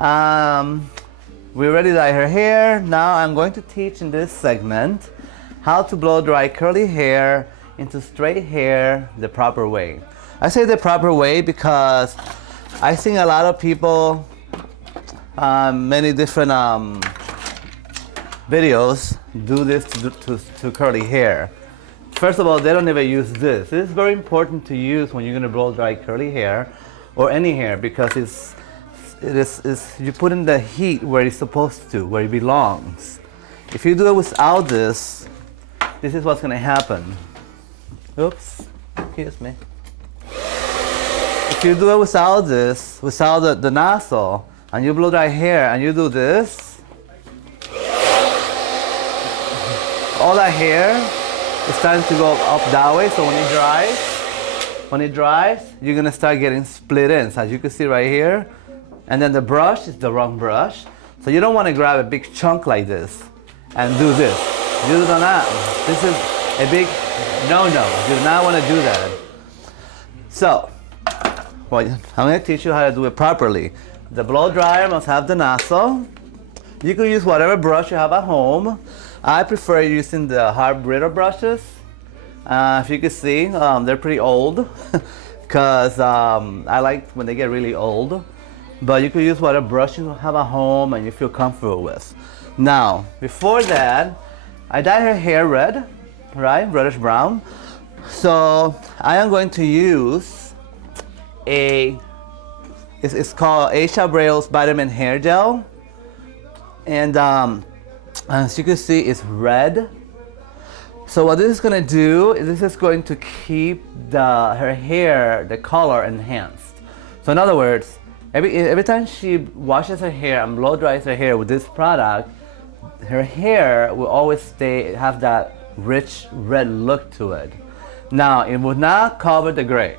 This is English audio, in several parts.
We already dyed her hair. Now I'm going to teach in this segment how to blow dry curly hair into straight hair the proper way. I say the proper way because I think a lot of people, many different videos do this to curly hair. First of all, they don't ever use this. This is very important to use when you're going to blow dry curly hair or any hair, because you put in the heat where it's supposed to, where it belongs. If you do it without this is what's going to happen. Oops, excuse me. If you do it without this, without the nozzle, and you blow dry hair and you do this, all that hair is starting to go up that way. So when it dries, you're gonna start getting split ends, as you can see right here. And then the brush is the wrong brush. So you don't want to grab a big chunk like this and do this. You do not. This is a big no-no. You do not want to do that. So, well, I'm going to teach you how to do it properly. The blow dryer must have the nozzle. You can use whatever brush you have at home. I prefer using the hard brittle brushes. If you can see, they're pretty old because I like when they get really old. But you can use whatever brush you have at home and you feel comfortable with. Now, before that, I dyed her hair red, right? Reddish brown. So I am going to use it's called Aisha Braille's Vitamin Hair Gel. And as you can see, it's red. So what this is going to do is this is going to keep her hair, the color enhanced. So in other words, every time she washes her hair and blow dries her hair with this product, her hair will always have that rich red look to it. Now, it will not cover the gray,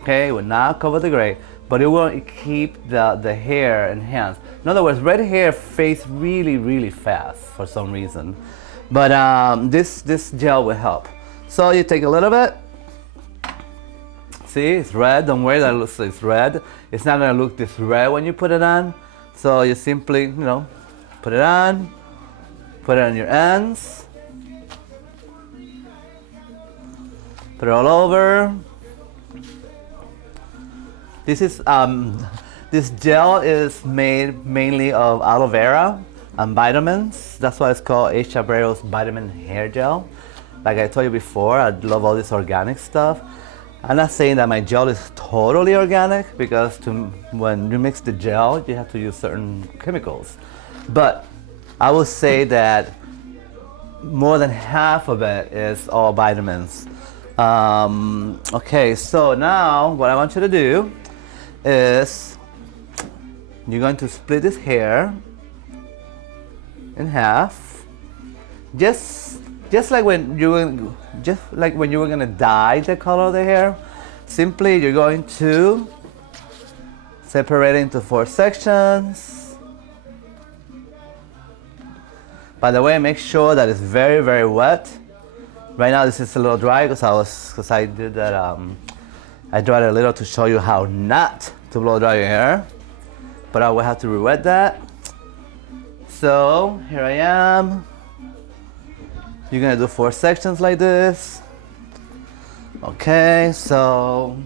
okay? It will not cover the gray, but it will keep the hair enhanced. In other words, red hair fades really, really fast for some reason. But this gel will help. So you take a little bit. See, it's red. Don't worry that it looks like it's red. It's not gonna look this red when you put it on. So you simply, put it on. Put it on your ends. Put it all over. This gel is made mainly of aloe vera and vitamins. That's why it's called Aisha Braille's Vitamin Hair Gel. Like I told you before, I love all this organic stuff. I'm not saying that my gel is totally organic, because when you mix the gel, you have to use certain chemicals. But I would say that more than half of it is all vitamins. Okay, so now what I want you to do is you're going to split this hair in half, just like when you were gonna dye the color of the hair. Simply, you're going to separate it into 4 sections. By the way, make sure that it's very, very wet. Right now, this is a little dry because I did that. I dried it a little to show you how not to blow dry your hair, but I will have to re-wet that. So here I am. You're gonna do 4 sections like this. Okay, so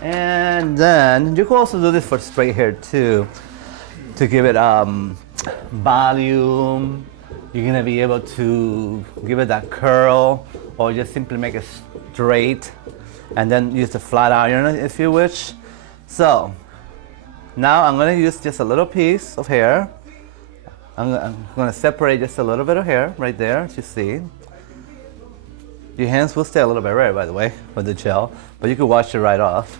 and then you can also do this for straight hair too, to give it volume. You're gonna be able to give it that curl, or just simply make it straight and then use the flat iron if you wish. So now I'm going to use just a little piece of hair. I'm going to separate just a little bit of hair right there, as you see. Your hands will stay a little bit red, by the way, with the gel, but you can wash it right off.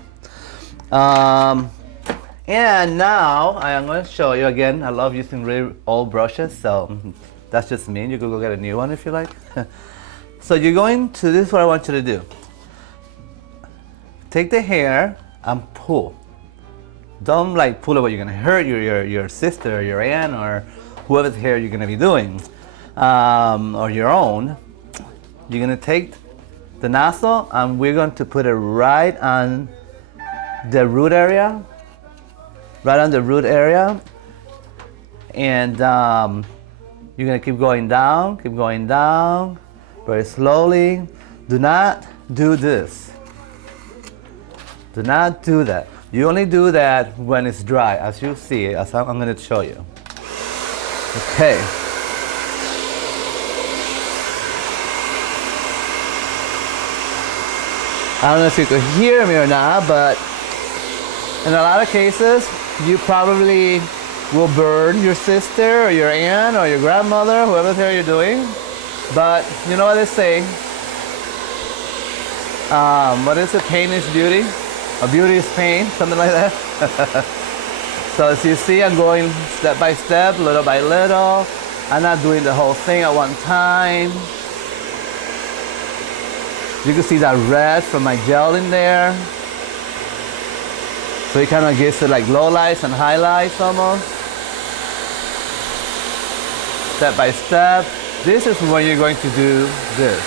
And now I am going to show you again. I love using really old brushes, so that's just me. You can go get a new one if you like. So you're going to, this is what I want you to do. Take the hair and pull. Don't like pull it where you're gonna hurt your sister or your aunt or whoever's hair you're gonna be doing, or your own. You're gonna take the nozzle and we're going to put it right on the root area, right on the root area, and you're gonna keep going down, very slowly. Do not do this. Do not do that. You only do that when it's dry, as you see, as I'm gonna show you. Okay. I don't know if you could hear me or not, but in a lot of cases, you probably will burn your sister or your aunt or your grandmother, whoever's here you're doing. But you know what they say? What is it? Pain is beauty? Or beauty is pain? Something like that. So as you see, I'm going step by step, little by little. I'm not doing the whole thing at one time. You can see that red from my gel in there. So it kind of gives it like low lights and highlights almost. Step by step. This is when you're going to do this.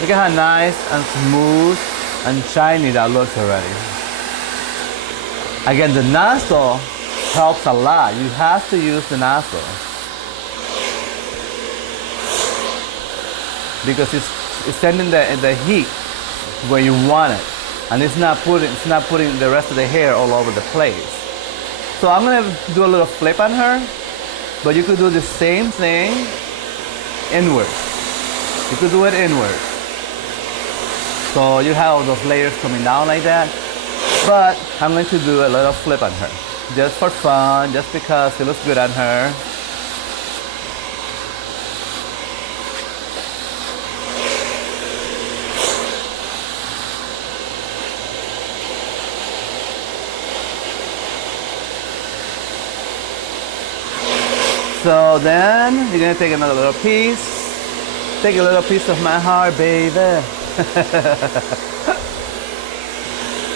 Look at how nice and smooth and shiny that looks already. Again, the nozzle helps a lot. You have to use the nozzle because it's sending the heat where you want it, and it's not putting the rest of the hair all over the place. So I'm gonna do a little flip on her, but you could do the same thing inward. You could do it inward. So you have all those layers coming down like that. But I'm going to do a little flip on her, just for fun, just because it looks good on her. So then you're gonna take another little piece. Take a little piece of my heart, baby.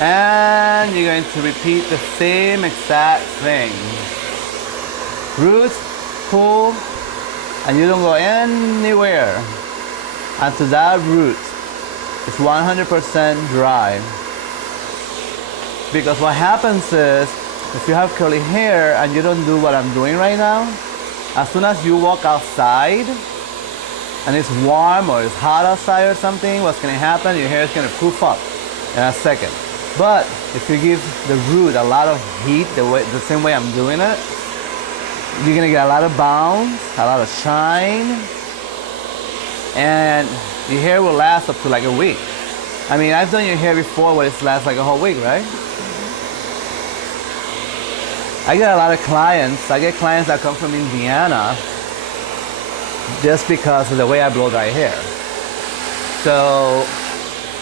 And you're going to repeat the same exact thing. Roots, pull, and you don't go anywhere until that root is 100% dry. Because what happens is, if you have curly hair and you don't do what I'm doing right now, as soon as you walk outside and it's warm or it's hot outside or something, what's going to happen? Your hair is going to poof up in a second. But if you give the root a lot of heat, the same way I'm doing it, you're going to get a lot of bounce, a lot of shine, and your hair will last up to like a week. I mean, I've done your hair before where it lasts like a whole week, right? I get a lot of clients. I get clients that come from Indiana just because of the way I blow dry hair. So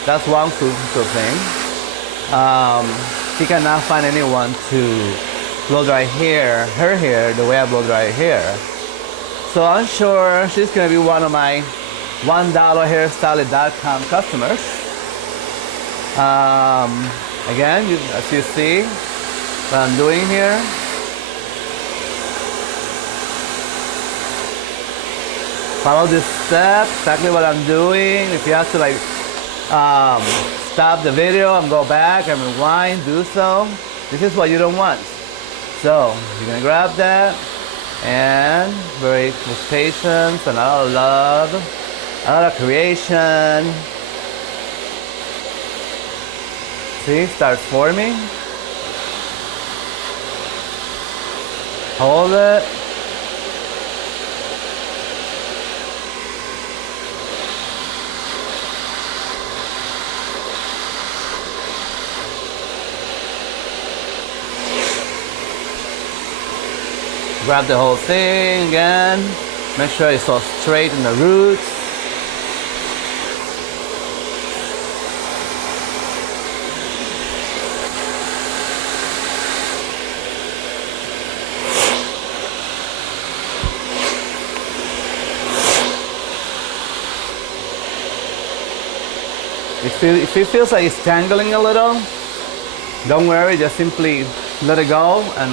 that's one cool thing. He cannot find anyone to blow dry her hair the way I blow dry hair. So I'm sure she's gonna be one of my $1hairstylist.com customers. Again, as you see what I'm doing here. Follow this step, exactly what I'm doing. If you have to like stop the video and go back and rewind, do so. This is what you don't want. So you're gonna grab that and very with patience and a lot of love, a lot of creation. See, start forming. Hold it. Grab the whole thing again. Make sure it's all straight in the roots. If it feels like it's tangling a little, don't worry, just simply let it go and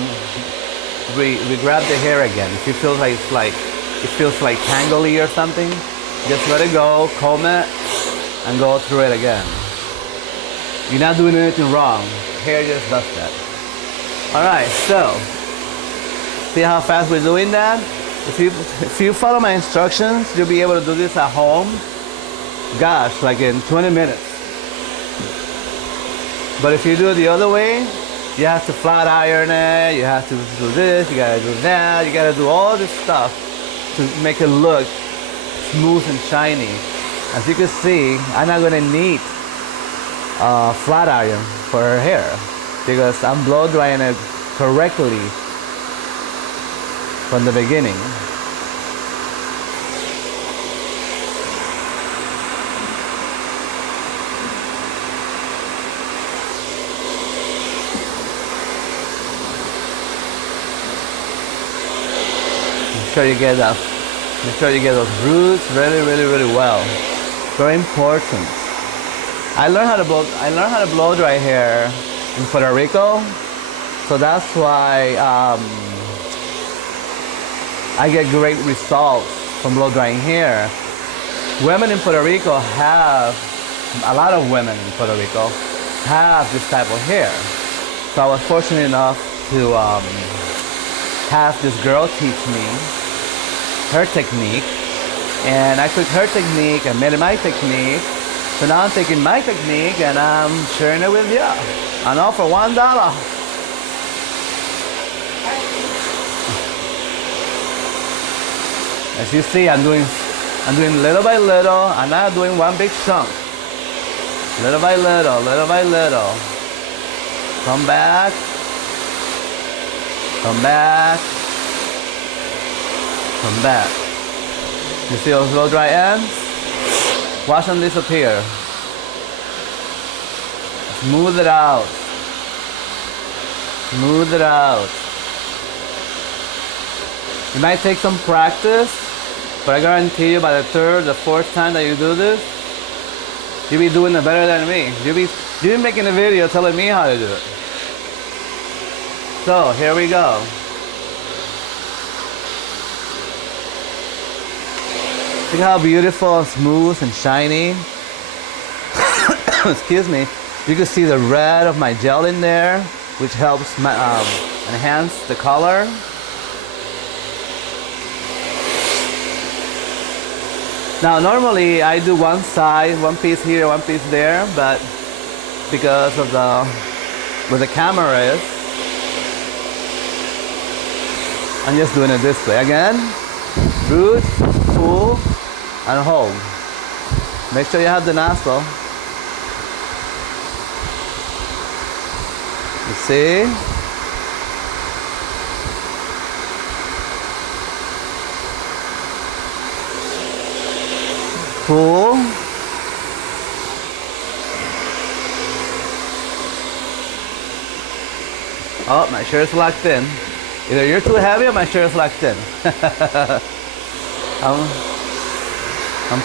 we grab the hair again. If you feel like it feels like tangly or something, just let it go, comb it, and go through it again. You're not doing anything wrong. Hair just does that. Alright, so see how fast we're doing that? If you follow my instructions, you'll be able to do this at home. Gosh, like in 20 minutes. But if you do it the other way, you have to flat iron it, you have to do this, you gotta do that, you gotta do all this stuff to make it look smooth and shiny. As you can see, I'm not gonna need a flat iron for her hair because I'm blow drying it correctly from the beginning. Make sure you get those roots really well. Very important. I learned how to blow dry hair in Puerto Rico, so that's why I get great results from blow drying hair. Women in Puerto Rico a lot of women in Puerto Rico have this type of hair. So I was fortunate enough to have this girl teach me her technique, and I took her technique and made it my technique. So now I'm taking my technique and I'm sharing it with you. And all for $1. As you see, I'm doing little by little. I'm not doing one big chunk. Little by little, little by little. Come back. Come back. Come back. You see those blow dry ends? Watch them disappear. Smooth it out. Smooth it out. It might take some practice, but I guarantee you by the third, the fourth time that you do this, you'll be doing it better than me. You'll be making a video telling me how to do it. So here we go. Look how beautiful and smooth and shiny. Excuse me. You can see the red of my gel in there, which helps enhance the color. Now normally I do one side, one piece here, one piece there, but because of where the camera is, I'm just doing it this way. Again, root, pull, and hold. Make sure you have the nozzle. You see? Pull. Oh, my shirt is locked in. Either you're too heavy or my shirt is locked in. I'm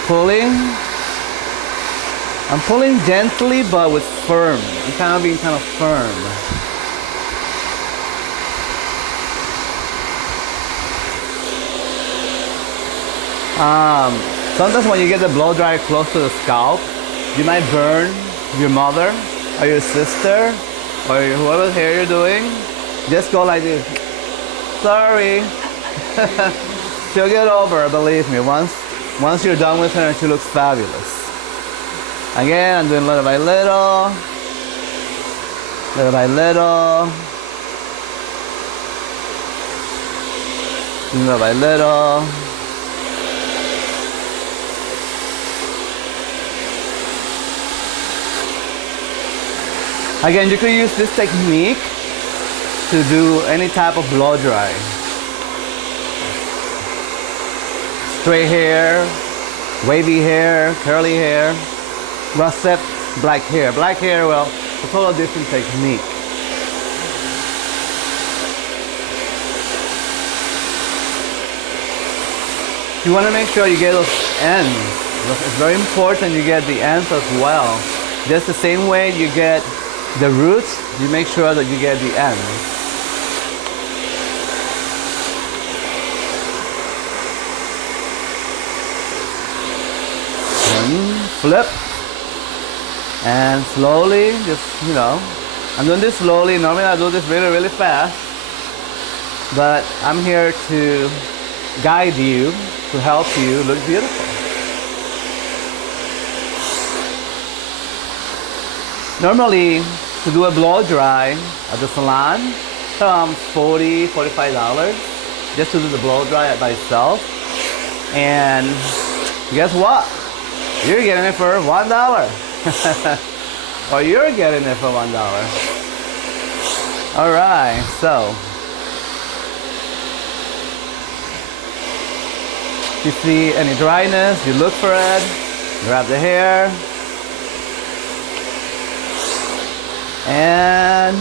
pulling gently but with firm. I'm kind of being kind of firm. Sometimes when you get the blow dryer close to the scalp, you might burn your mother or your sister or whoever's hair you're doing. Just go like this. Sorry. She'll get over it, believe me. Once you're done with her, and she looks fabulous. Again, I'm doing little by little. Little by little. Little by little. Again, you could use this technique to do any type of blow dry. Straight hair, wavy hair, curly hair, well, except black hair. Black hair, well, it's a totally different technique. You want to make sure you get those ends. It's very important you get the ends as well. Just the same way you get the roots, you make sure that you get the ends. Flip. And slowly, just, you know, I'm doing this slowly. Normally I do this really, really fast. But I'm here to guide you, to help you look beautiful. Normally, to do a blow dry at the salon, it's around $40, $45 just to do the blow dry by itself. And guess what? You're getting it for $1. Or you're getting it for $1. Alright, so if you see any dryness, you look for it, grab the hair, and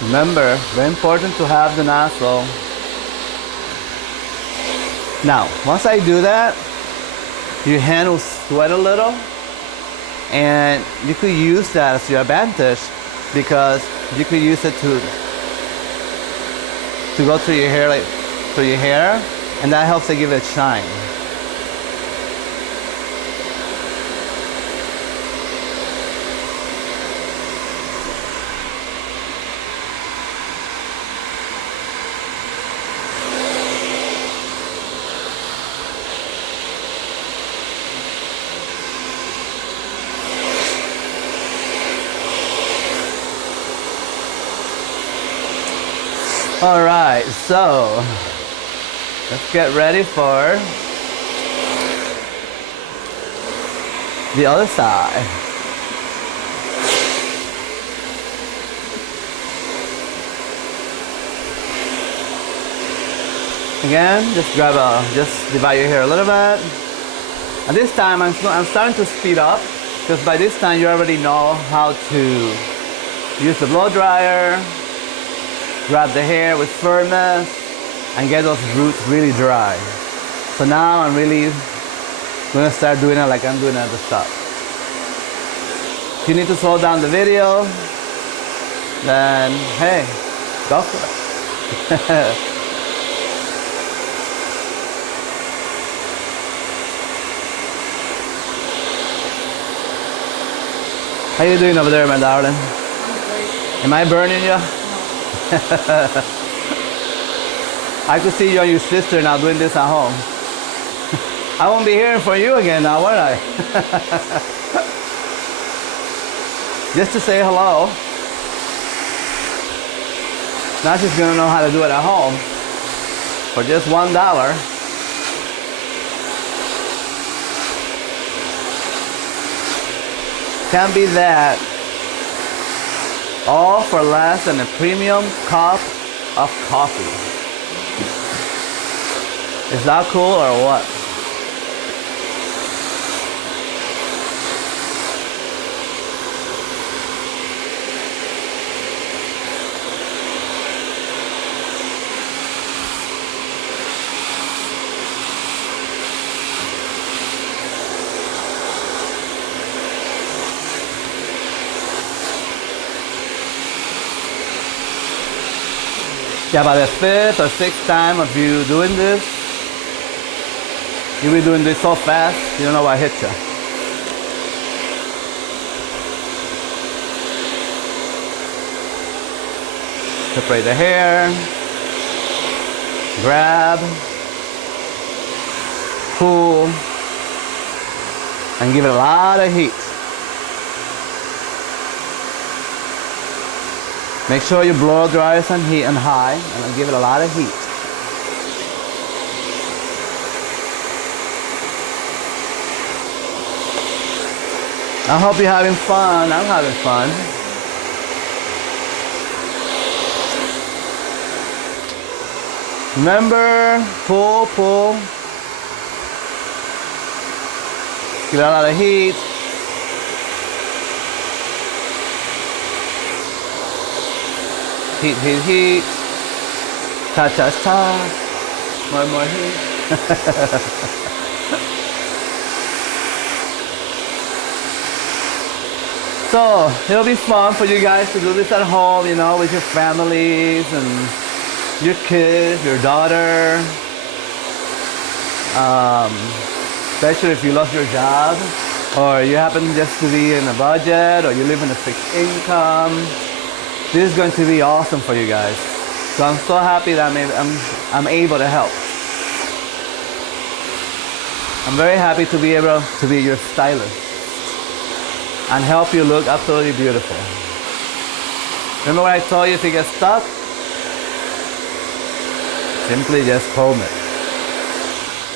remember, very important to have the nozzle. Now, once I do that, your hand will sweat a little, and you could use that as your advantage because you could use it to go through your hair, like through your hair, and that helps to give it a shine. All right, so let's get ready for the other side. Again, just divide your hair a little bit. And this time I'm starting to speed up because by this time you already know how to use the blow dryer, grab the hair with firmness, and get those roots really dry. So now I'm really gonna start doing it like I'm doing at the start. If you need to slow down the video, then hey, go for it. How you doing over there, my darling? Am I burning you? I could see you and your sister now doing this at home. I won't be hearing from you again now, won't I? Just to say hello. Now she's gonna know how to do it at home for just $1. Can't beat that. All for less than a premium cup of coffee. Is that cool or what? Yeah, by the 5th or 6th time of you doing this, you'll be doing this so fast, you don't know what hit you. Separate the hair, grab, pull, and give it a lot of heat. Make sure your blow dryer is on heat and high, and give it a lot of heat. I hope you're having fun. I'm having fun. Remember, pull, pull. Give it a lot of heat. Heat, heat, heat. Cha, cha, cha. More heat. So, it'll be fun for you guys to do this at home, you know, with your families and your kids, your daughter. especially if you lost your job, or you happen just to be in a budget, or you live in a fixed income. This is going to be awesome for you guys. So I'm so happy that I'm able to help. I'm very happy to be able to be your stylist and help you look absolutely beautiful. Remember when I told you if you get stuck? Simply just comb it.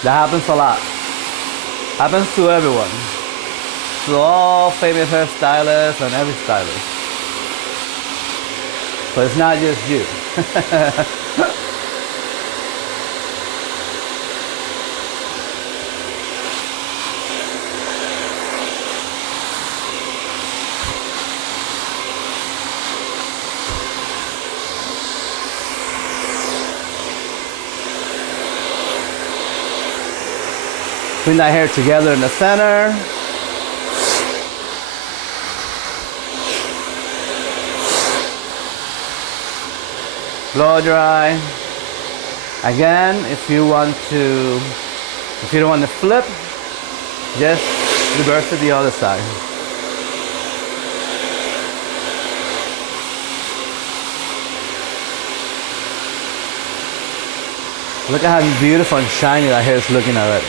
That happens a lot. Happens to everyone. To all famous hairstylists and every stylist. So it's not just you. Bring that hair together in the center. Blow dry. Again, if you don't want to flip, just reverse to the other side. Look at how beautiful and shiny that hair is looking already.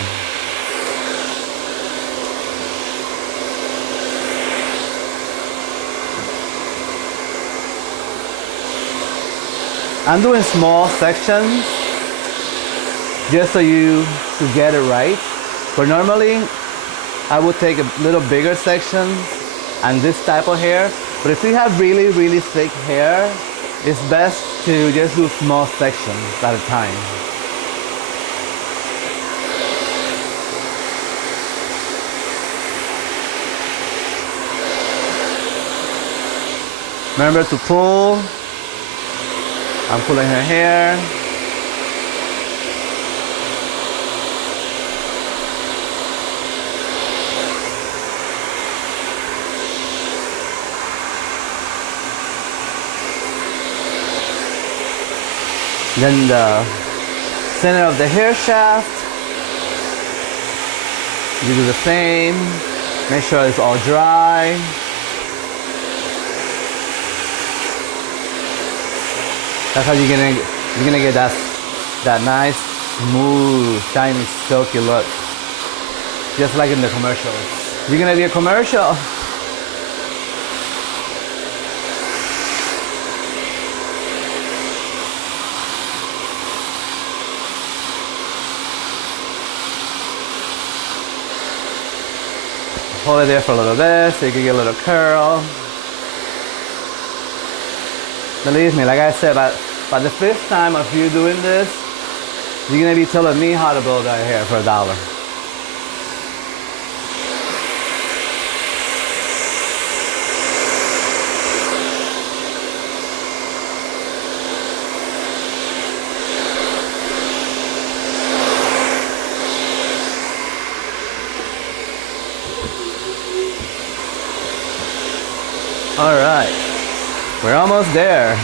I'm doing small sections just so you to get it right. But normally I would take a little bigger section and this type of hair. But if you have really, really thick hair, it's best to just do small sections at a time. Remember to pull. I'm pulling her hair. Then the center of the hair shaft, you do the same. Make sure it's all dry. That's how you're gonna get that nice, smooth, shiny, silky look. Just like in the commercials. You're gonna be a commercial. Hold it there for a little bit so you can get a little curl. Believe me, like I said, by the fifth time of you doing this, you're gonna be telling me how to build our hair for $1. All right. We're almost there.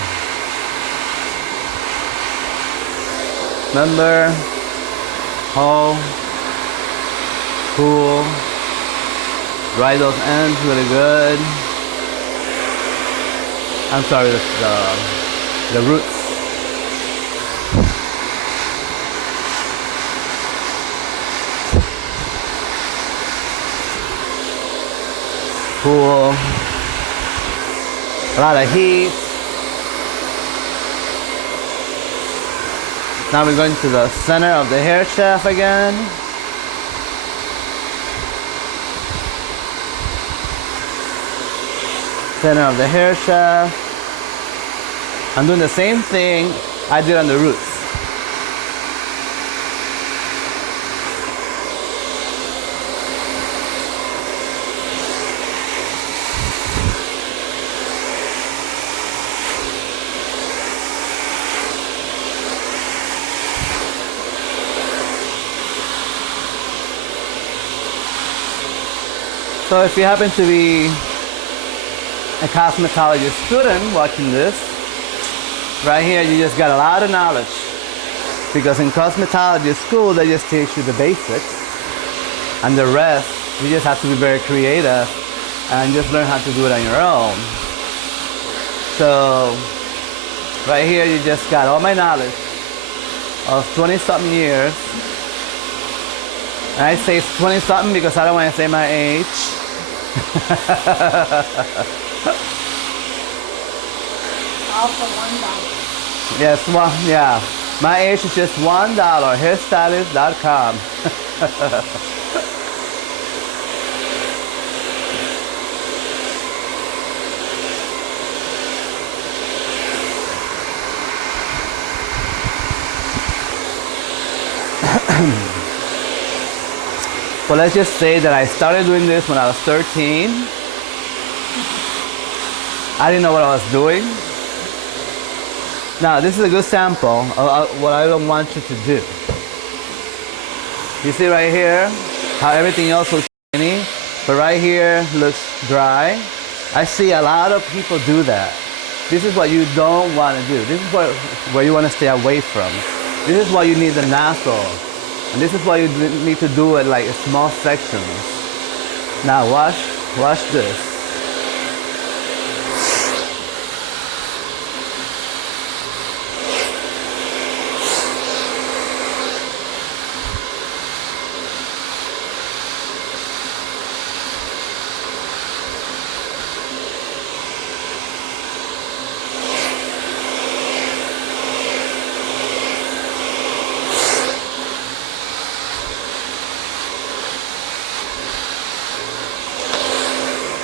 Remember, hold, pull, dry those ends really good. I'm sorry, the roots. Pull. A lot of heat. Now we're going to the center of the hair shaft again. Center of the hair shaft. I'm doing the same thing I did on the roots. So if you happen to be a cosmetology student watching this, right here you just got a lot of knowledge. Because in cosmetology school, they just teach you the basics. And the rest, you just have to be very creative and just learn how to do it on your own. So, right here, you just got all my knowledge of 20-something years. And I say 20-something because I don't want to say my age. All for $1. Yes, yeah. My age is just $1. Hairstylist.com. Well, let's just say that I started doing this when I was 13. I didn't know what I was doing. Now, this is a good sample of what I don't want you to do. You see right here how everything else looks shiny, but right here looks dry. I see a lot of people do that. This is what you don't want to do. This is where you want to stay away from. This is why you need the nozzle. And this is why you need to do it like small sections. Now watch this.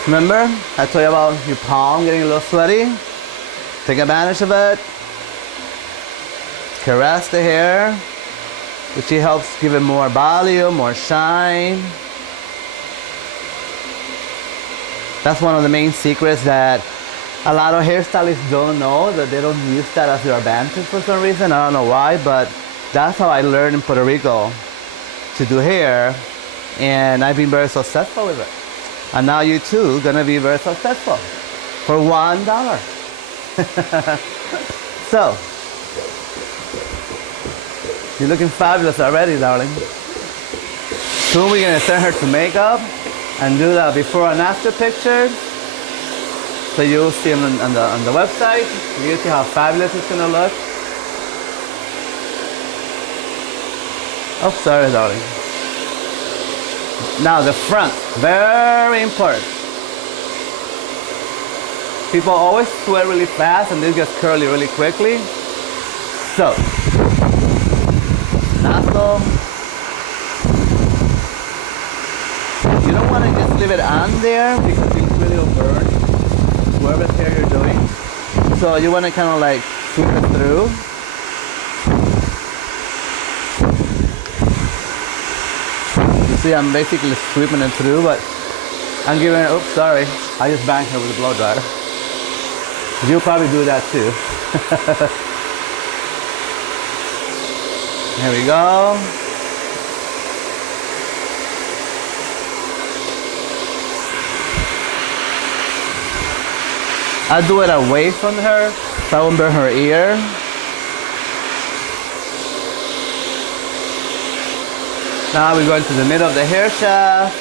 Remember, I told you about your palm getting a little sweaty? Take advantage of it. Caress the hair, which helps give it more volume, more shine. That's one of the main secrets that a lot of hairstylists don't know, that they don't use that as their advantage for some reason. I don't know why, but that's how I learned in Puerto Rico to do hair, and I've been very successful with it. And now you too gonna be very successful for $1. So, you're looking fabulous already, darling. Soon we're gonna send her to makeup and do the before and after pictures. So you'll see them on the website. You'll see how fabulous it's gonna look. Oh, sorry, darling. Now the front, very important. People always sweat really fast and this gets curly really quickly. So, nozzle. You don't want to just leave it on there because it really will burn whatever hair you're doing. So you want to kind of like sweep it through. See, I'm basically sweeping it through, but I'm giving it, oops, sorry. I just banged her with a blow dryer. You'll probably do that too. There we go. I do it away from her, so I won't burn her ear. Now we're going to the middle of the hair shaft.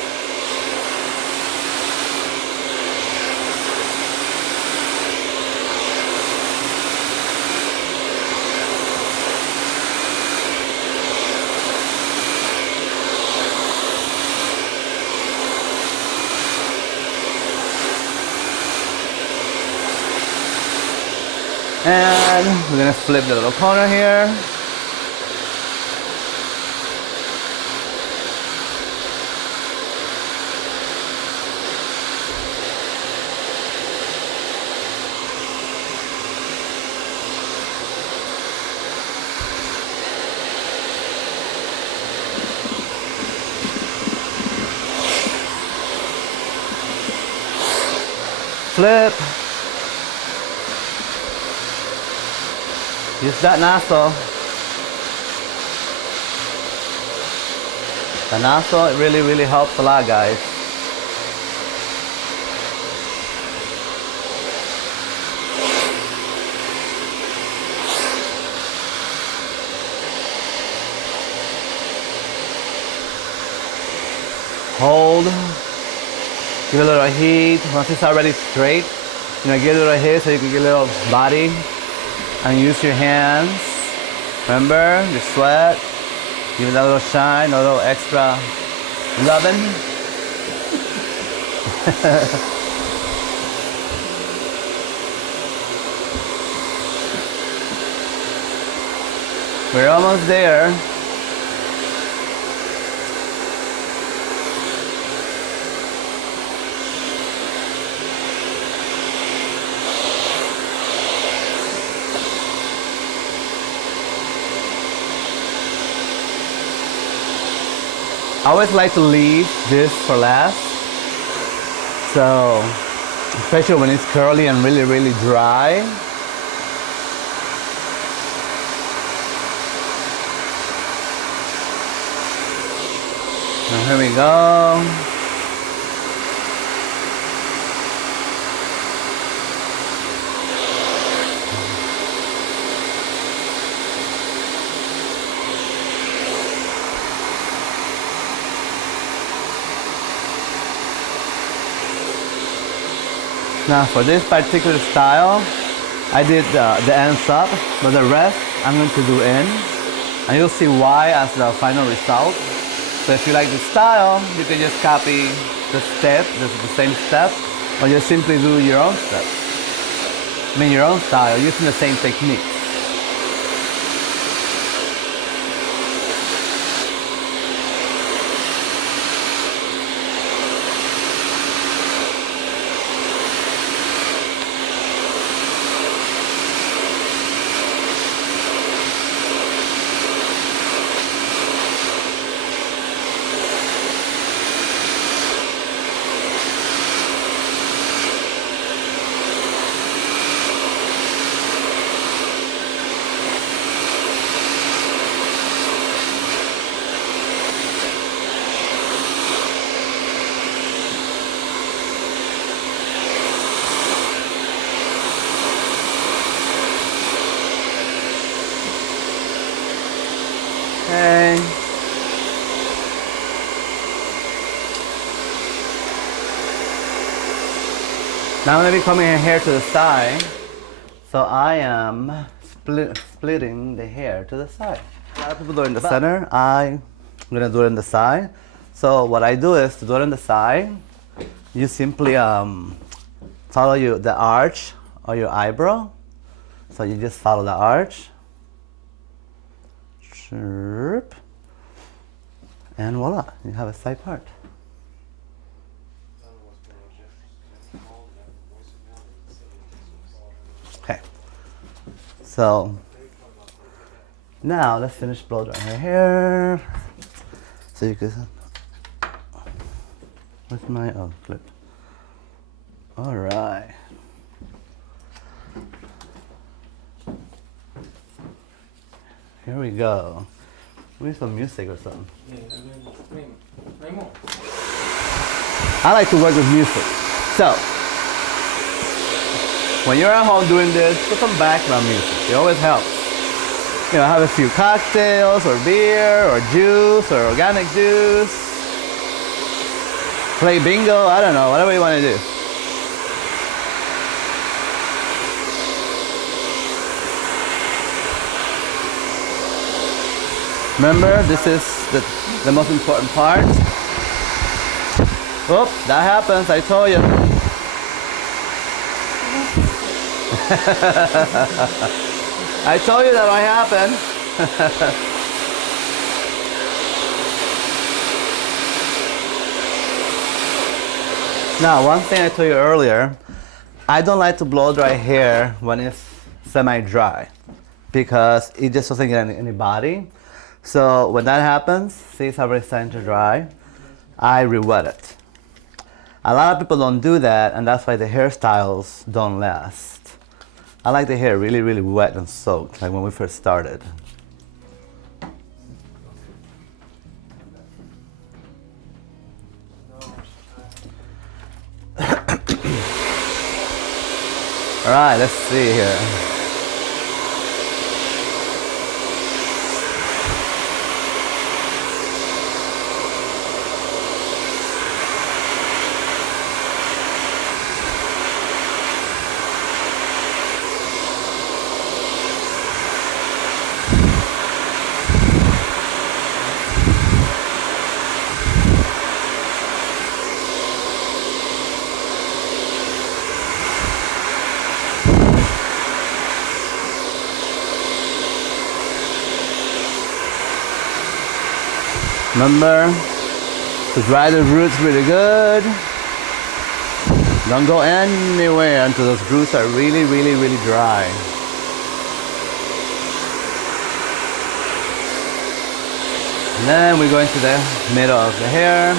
And we're gonna flip the little corner here. Flip. Use that nozzle. The nozzle, it really helps a lot, guys. Hold. Give it a little heat. Once it's already straight, give it a little heat so you can get a little body. And use your hands. Remember, your sweat. Give it a little shine, a little extra loving. We're almost there. I always like to leave this for last. So, especially when it's curly and really, really dry. Now here we go. Now for this particular style, I did the ends up, but the rest I'm going to do in. And you'll see why as the final result. So if you like the style, you can just copy the step, the same step, or just simply do your own step. I mean your own style, using the same technique. Okay. Now I'm going to be coming here to the side. So I am splitting the hair to the side. A lot of people do it in the center. I'm going to do it in the side. So what I do is to do it in the side, you simply follow the arch of your eyebrow. So you just follow the arch. And voila, you have a side part. Okay, so now let's finish blow drying her hair. So you can, where's my clip? All right. Here we go. We need some music or something. I like to work with music. So, when you're at home doing this, put some background music. It always helps. Have a few cocktails or beer or juice or organic juice. Play bingo, I don't know, whatever you want to do. Remember, this is the most important part. Oh, that happens, I told you. I told you that might happen. Now, one thing I told you earlier, I don't like to blow dry hair when it's semi-dry because it just doesn't get any body. So when that happens, see it's already starting to dry, I re-wet it. A lot of people don't do that, and that's why the hairstyles don't last. I like the hair really, really wet and soaked, like when we first started. All right, let's see here. Remember to dry the roots really good. Don't go anywhere until those roots are really, really, really dry. And then we go into the middle of the hair.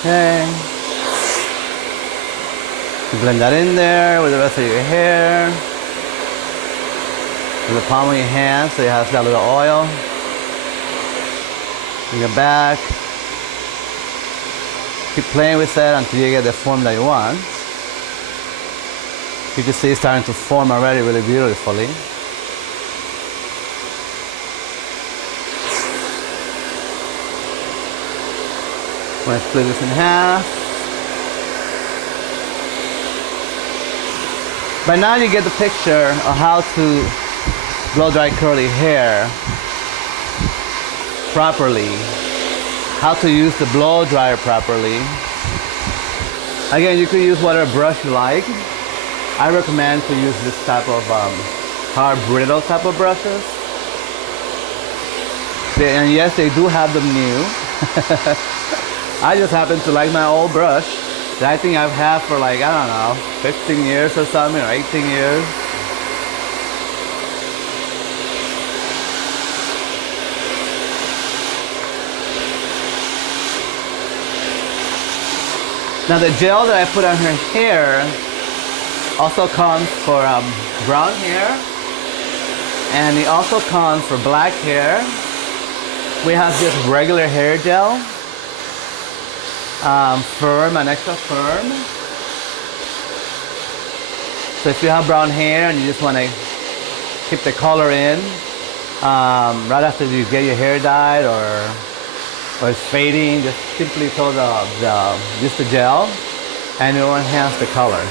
Okay. Blend that in there with the rest of your hair. With the palm of your hand so it has that little oil. Bring it back. Keep playing with it until you get the form that you want. You can see it's starting to form already really beautifully. I'm going to split this in half. By now you get the picture of how to blow dry curly hair properly. How to use the blow dryer properly. Again, you could use whatever brush you like. I recommend to use this type of hard brittle type of brushes. And yes, they do have them new. I just happen to like my old brush that I think I've had for like, I don't know, 15 years or something, or 18 years. Now the gel that I put on her hair also comes for brown hair, and it also comes for black hair. We have just regular hair gel. Firm and extra firm. So if you have brown hair and you just want to keep the color in right after you get your hair dyed or it's fading, just simply throw use the gel and it will enhance the color.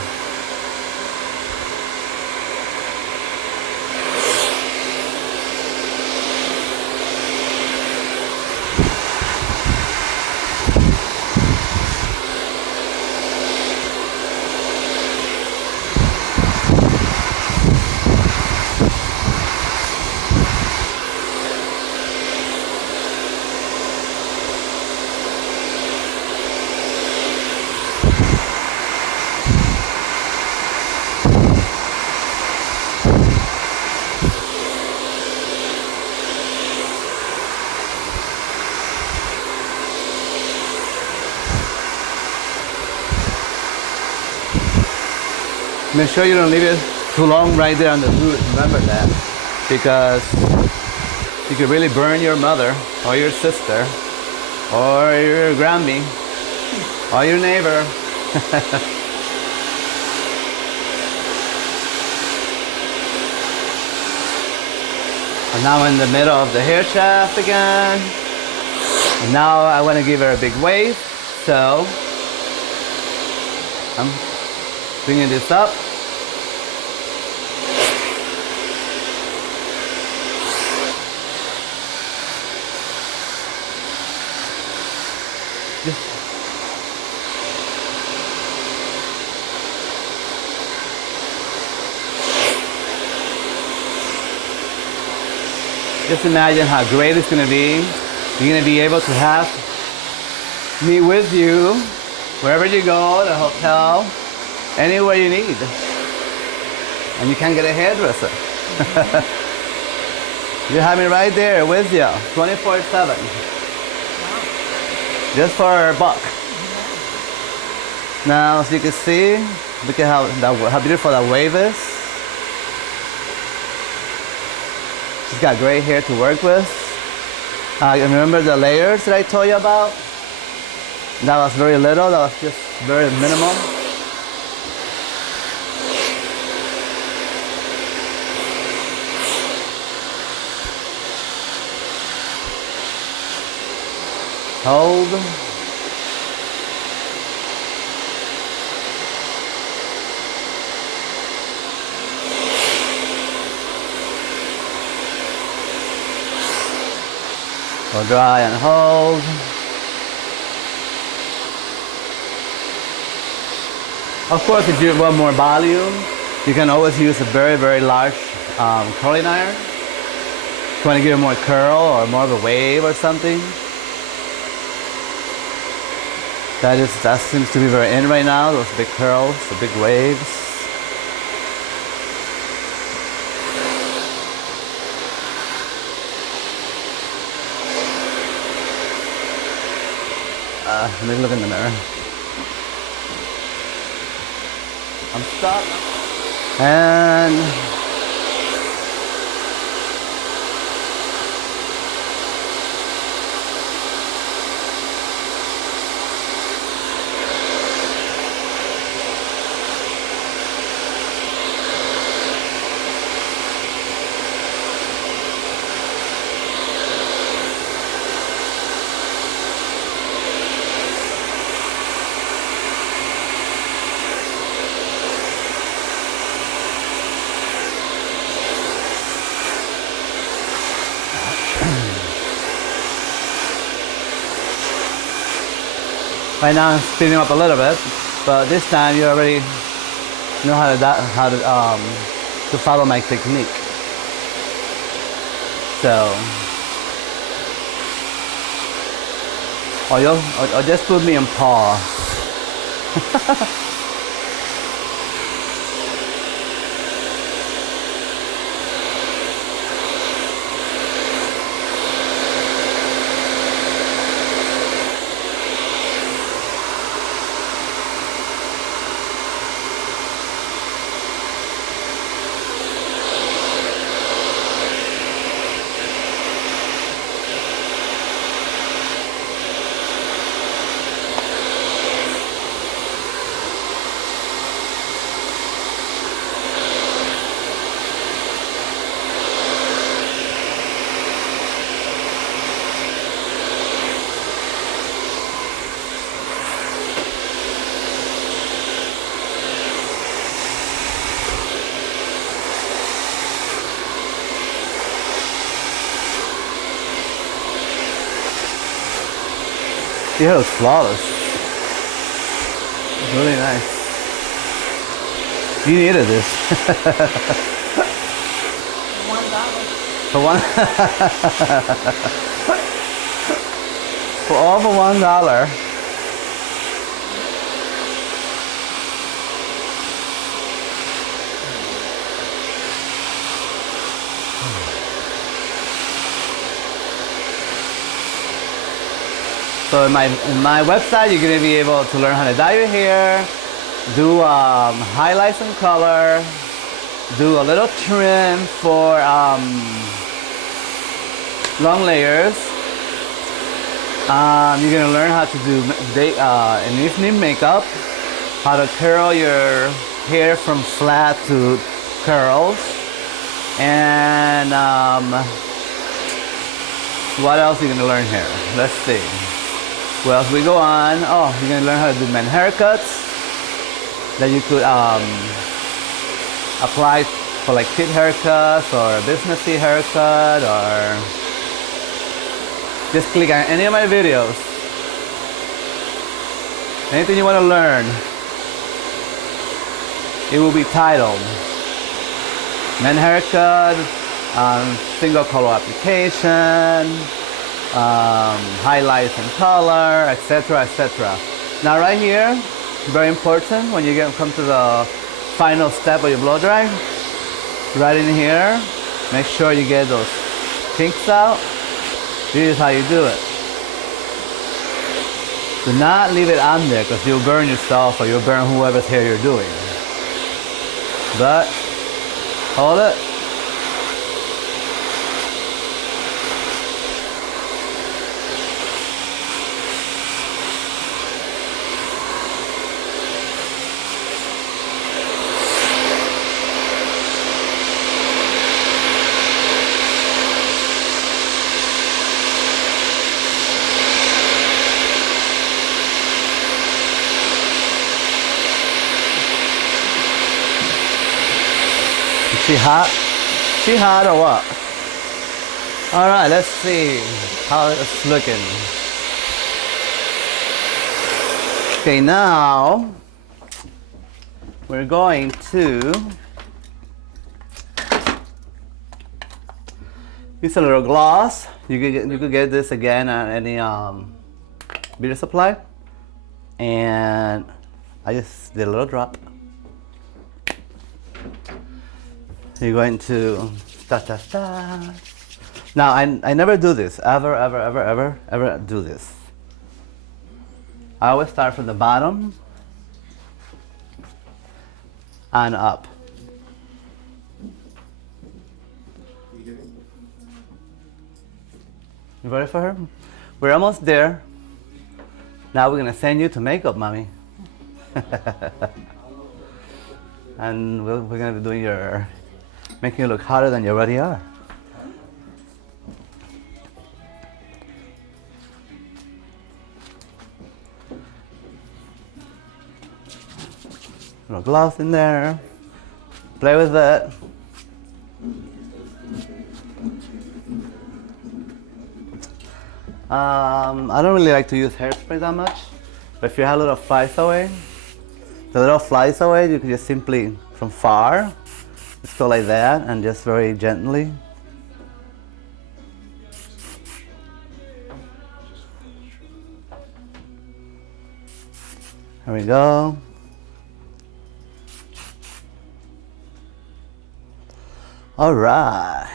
Make sure you don't leave it too long right there on the root. Remember that, because you could really burn your mother or your sister or your Grammy or your neighbor. And now in the middle of the hair shaft again. And now I want to give her a big wave, so I'm bringing this up. Just imagine how great it's going to be. You're going to be able to have me with you wherever you go, the hotel, anywhere you need. And you can get a hairdresser. You have me right there with you, 24/7. Just for a buck. Now, as you can see, look at how beautiful that wave is. She's got great hair to work with. Remember the layers that I told you about? That was very little, that was just very minimum. Hold. Go dry and hold. Of course, if you want more volume, you can always use a very, very large curling iron. If you want to give it more curl or more of a wave or something. That seems to be very in right now, those big curls, the big waves. Let me look in the mirror. I'm stuck. And right now I'm speeding up a little bit, but this time you already know to follow my technique. So, or just put me on pause. Yeah, it was flawless. It's really nice. You needed this. $1. For one. For all for $1. So in my website, you're gonna be able to learn how to dye your hair, do highlights and color, do a little trim for long layers. You're gonna learn how to do an evening makeup, how to curl your hair from flat to curls, and what else are you gonna learn here? Let's see. Well, as we go on, you're gonna learn how to do men haircuts that you could apply for like kid haircuts or a businessy haircut, or just click on any of my videos. Anything you want to learn, it will be titled men haircut, single color application, highlights and color, etc., etc. Now right here, very important when you come to the final step of your blow dry, right in here, make sure you get those kinks out. This is how you do it. Do not leave it on there because you'll burn yourself or you'll burn whoever's hair you're doing. But hold it. She hot? She hot or what? All right, let's see how it's looking. Okay, now we're going to use a little gloss. You could get this again at any beauty supply, and I just did a little drop. You're going to ta. Now I never do this ever do this. I always start from the bottom and up. You ready for her? We're almost there. Now we're gonna send you to makeup, mommy. And we're gonna be doing your, making you look hotter than you already are. Little gloss in there. Play with it. I don't really like to use hairspray that much, but if you have little flies away, you can just simply, from far, just go like that and just very gently. There we go. All right.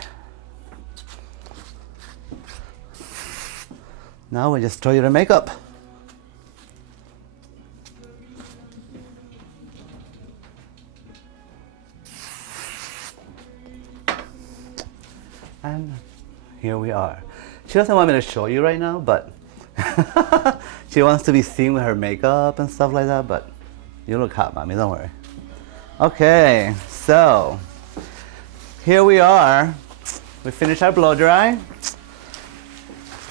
Now we just throw you the makeup. And here we are. She doesn't want me to show you right now, but she wants to be seen with her makeup and stuff like that, but you look hot, mommy, don't worry. Okay, so here we are. We finished our blow dry.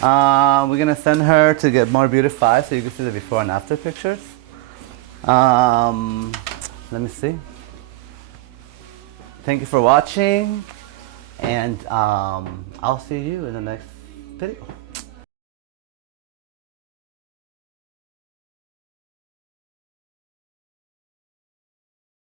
We're gonna send her to get more beautified so you can see the before and after pictures. Let me see. Thank you for watching, and I'll see you in the next video.